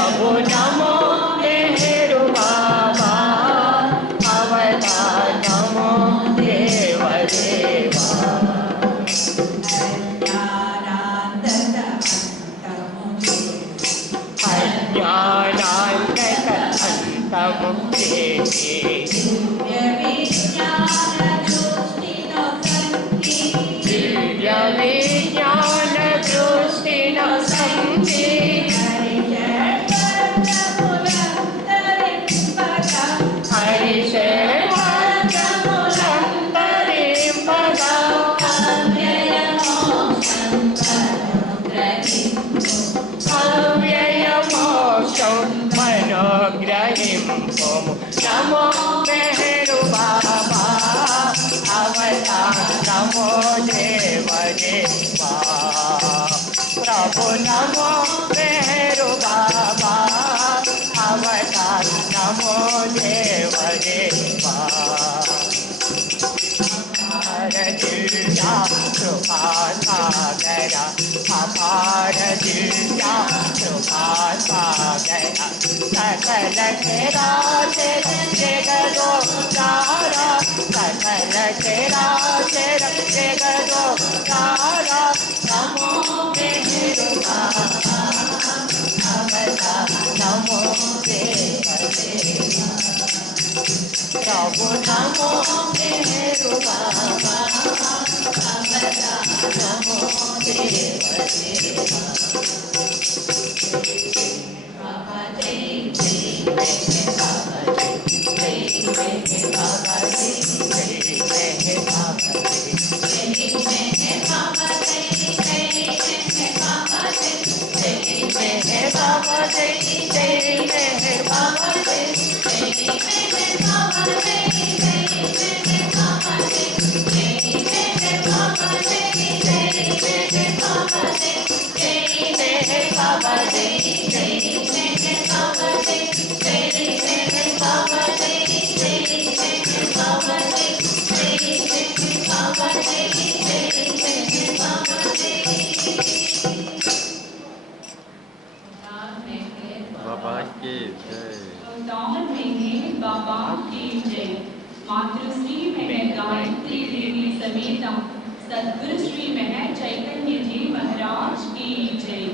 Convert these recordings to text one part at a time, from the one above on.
प्रभु नमो मेहरु बाबा अवतार नमो देव देवा अज्ञानान्तमुक्ते दिव्यविज्ञानदृष्टिनो सन्ति नमो मेहरु बाबा अवतार नमो देव देवा प्रभु नमो मेहरु बाबा अवतार नमो देव देवा दिव्या कृपा सागर अपार दिव्या कृपा सागर सकल चराचर जगदोद्धारा सकल चराचर जगदोद्धारा नमो मेहरु बाबा अवतार नमो देव देवा प्रभु नमो मेहरु बाबा अवतार नमो देव देवा बाबा जय जय बाबा जय जय बाबा जय जय बाबा जय बाबा जय बाबा जय बाबा जय बाबा जय बाबा की जय। मातृश्री महर गायत्री देवी समेत सद्गुरु श्री महर चैतन्य जी महाराज की जय।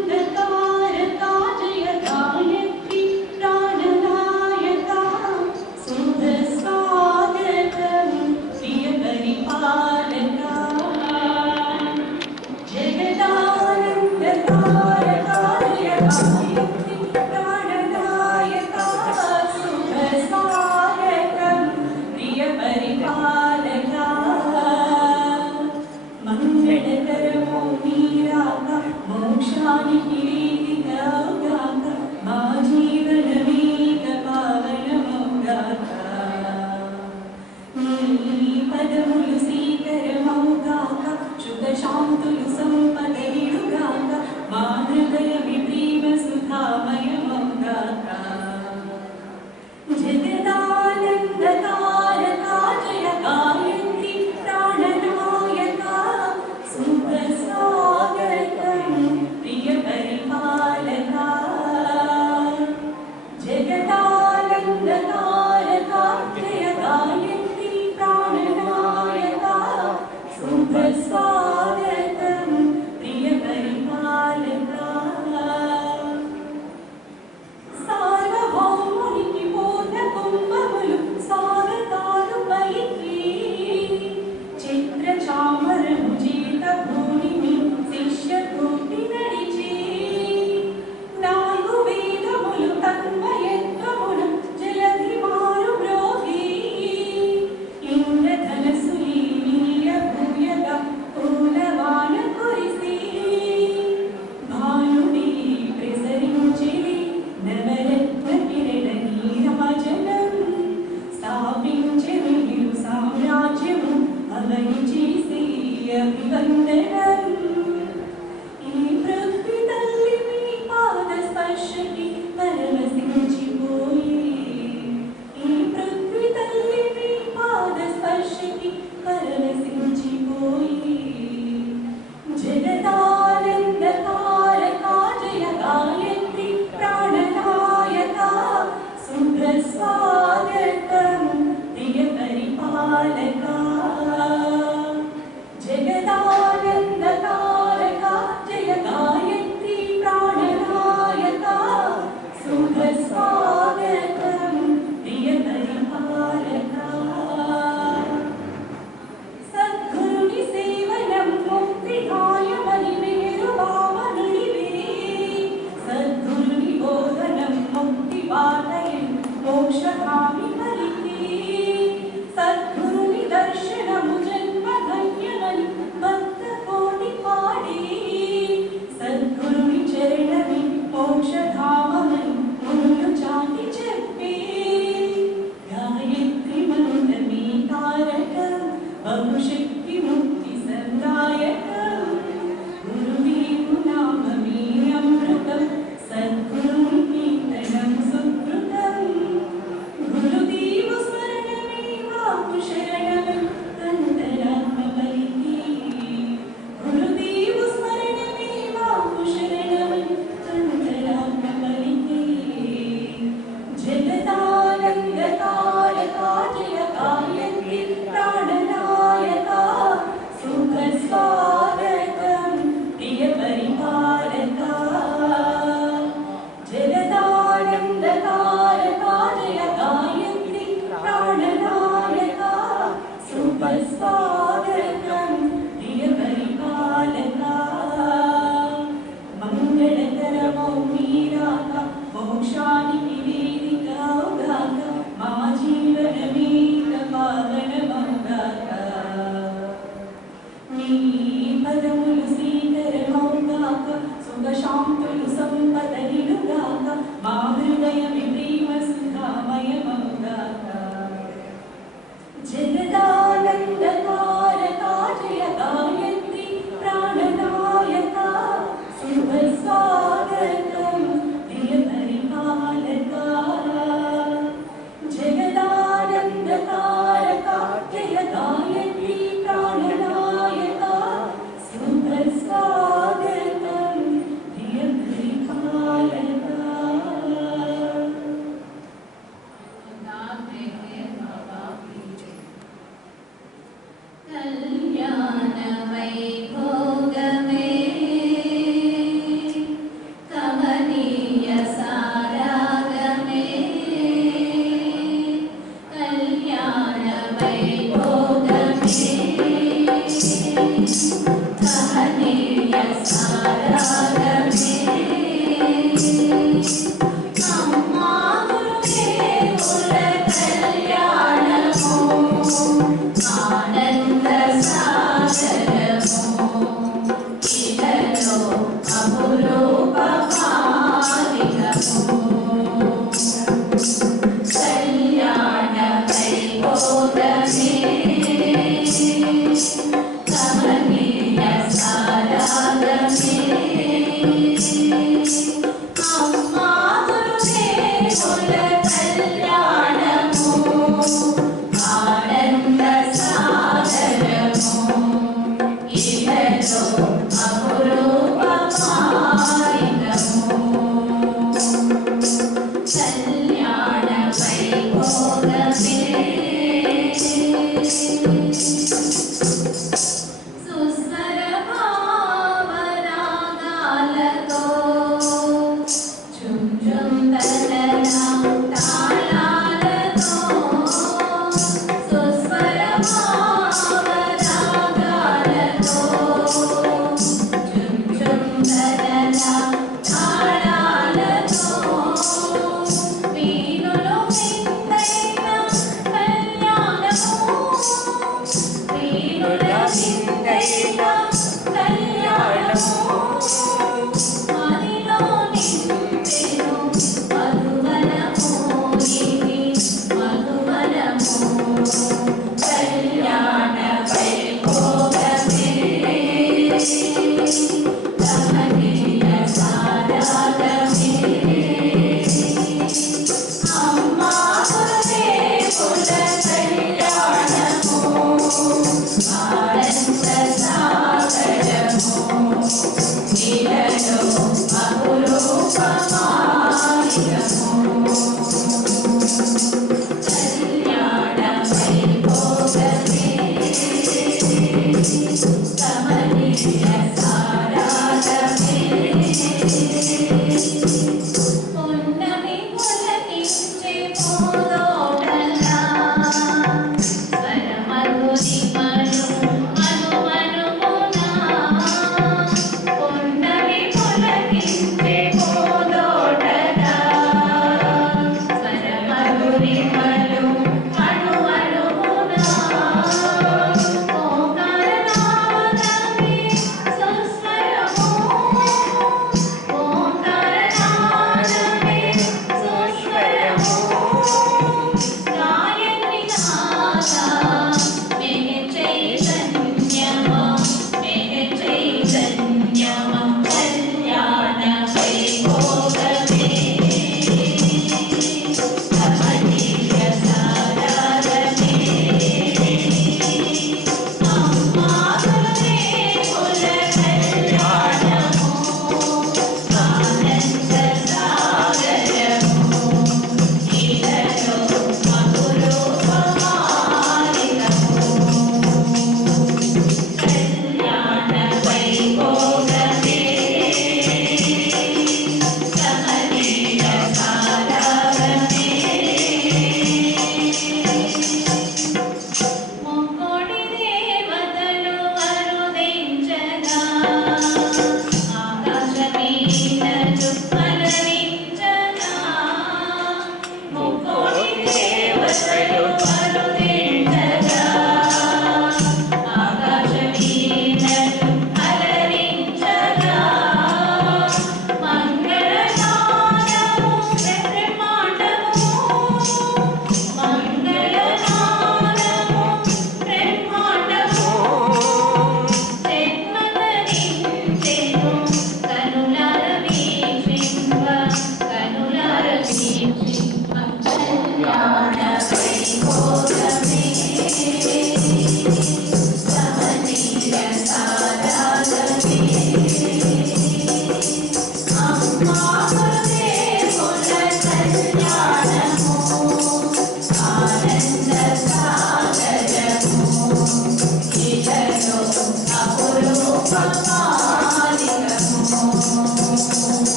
जगदानंदकारका जय गायत्री प्राणनायका शुभ स्वागतम प्रिय परिपालका जगदानंदकारका जय गायत्री प्राणनायका शुभ स्वागतम प्रिय परिपालका मंगलकरमो मीराका मोक्षानिकि वेदिकाका मा जीवनवीक पावनमौगाका नी पदमुलु सीकरमौगाका शुभ शांतुलु संपदलिलुगाका మా హృదయ విప్రీమ సుధామయమౌగాకా జగదానందకారకా జయ గాయత్రి ప్రాణనాయకా శుభ స్వాగతం ప్రియ పరిపాలకా జగదానందకారకా జయ గాయత్రి ప్రాణనాయకా శుభ స్వాగతం ప్రియ పరిపాలకా సార్వభౌమునికి పూర్ణ కుంభములు స్వాగతాలు పలికి చిత్ర చామరము చేత భూమిని శిష్యకోటి నడిచి నాలుగు వేదములు తన్మయత్వములు జలధి మారు బ్రోహి ఇంద్రధనసు లీలీయ భూయగా పూలవాన కురిసి భానుడి ప్రసరించి నవరత్న కిరణ నీరాజనం స్థాపించి మిగిలు సామ్రాజ్యము అవని చేసి అభివందనం ఈ పృథ్వీ తల్లి మీ పాద స్పర్శకి పరవశించిపోయి ఈ పృథ్వీ తల్లి మీ పాద స్పర్శకి పరవశించిపోయి జగదానంద स्वागतं प्रिय परिपालका मंगलकरमौ मीराका मोक्षानि निवेदितौगाका मम जीवनमेक पावनमौगाका నీ పదములు శ్రీకరమౌగాక సుఖశాంతులు సంపదనిలుగాక మా హృదయమి ప్రేమ సుధామయమౌగాక జగదానందకారకా జయ గాయత్రి ప్రాణనాయక శుభ స్వాగతం ప్రియ పరిపాలకా జగదానందకారకా జయ గాయత్రి ప్రాణనాయక శుభ స్వాగతం ప్రియ పరిపాలకా कल्याण वैभोगमे कमनीय सारागमे कल्याण वैभोगमे कमनीय सारागमे अम्मा गुरुदेवुल कल्याणमो आनंद सागरमो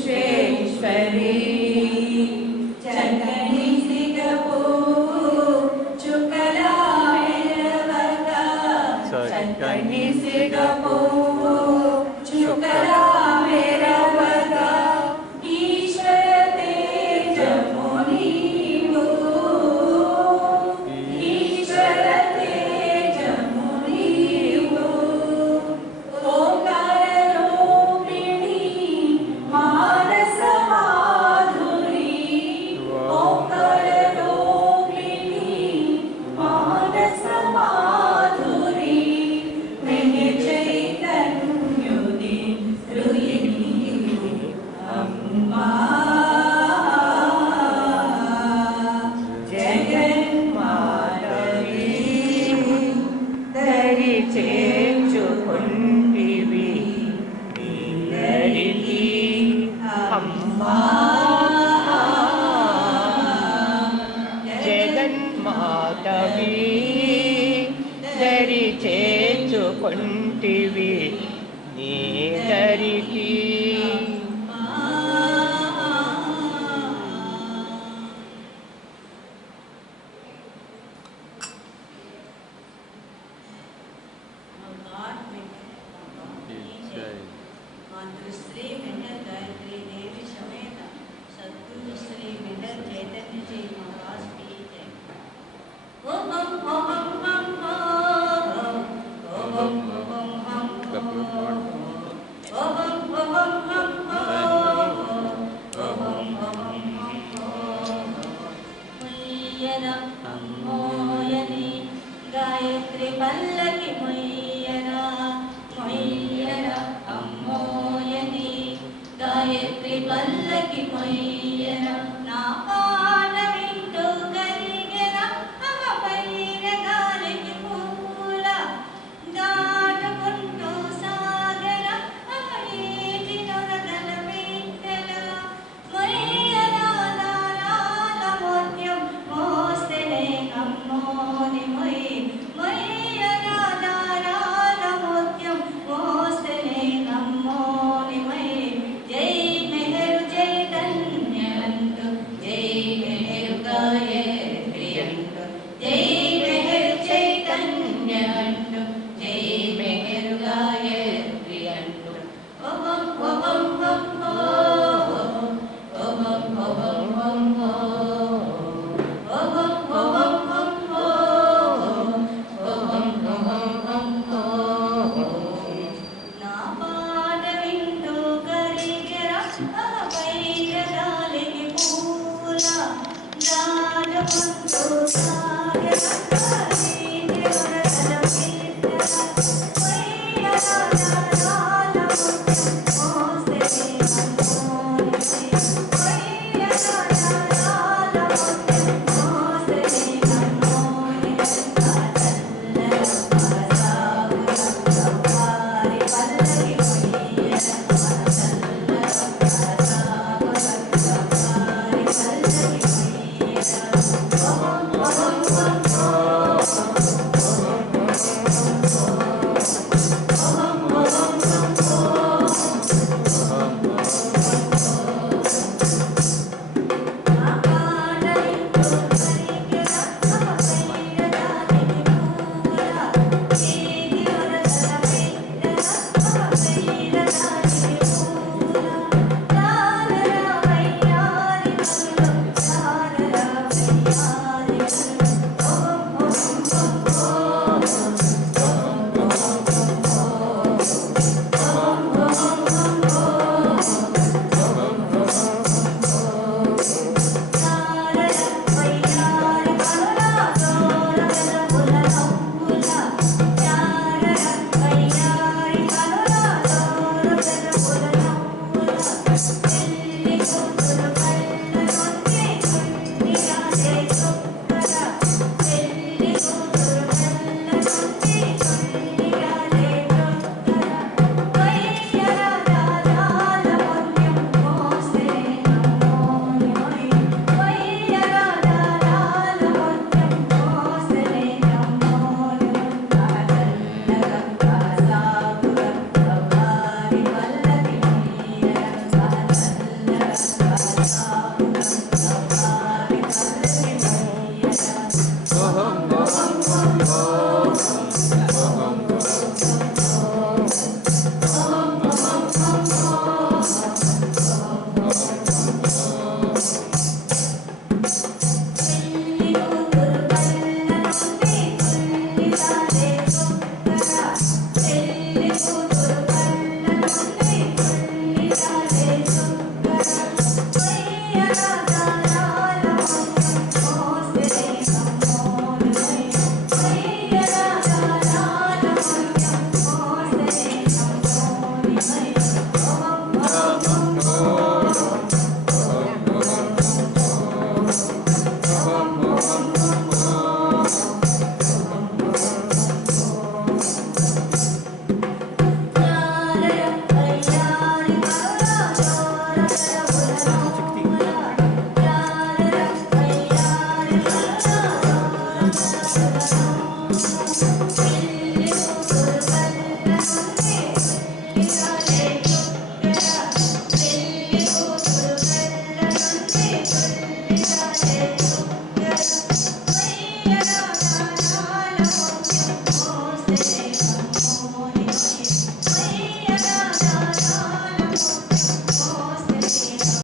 విశ్వేశ్వరి చక్కని సిగపు మాతవి దరి చేర్చుకొంటివి నీ దరికి मातृश्री मेहर गायत्री देवी समेत सद्गुरु श्री मेहर चैतन्य जी महाराज की जय। ओम ओम ओम ओम ओम ओम गायत्री पल्लकी मैयरा मैयरा अम्मोयनी गायत्री पल्लकी मैयरा ना पाठ विंटू करिगेरा अम पैर गालिकी पूల దాటుకుంటూ సాగరా అమ ఏటి నొరగల బిడ్డల మొయ్యరా దారాల మోత్యం మోస్తెనే అమ్మోని మొయ్యరా దారాల మోత్యం మోస్తెనే అమ్మోని జై మెహరు చైతన్య అంటూ జై మెహరు గాయత్రి అంటూ జై మెహరు చైతన్య అంటూ జై మెహరు గాయత్రి అంటూ ఓం ఓం ఓం ఓం ఓం ఓం ఓం ఓం నా పాట వింటూ కరిగెరా పైన గాలికి పూల దాటుకుంటూ సాగెరా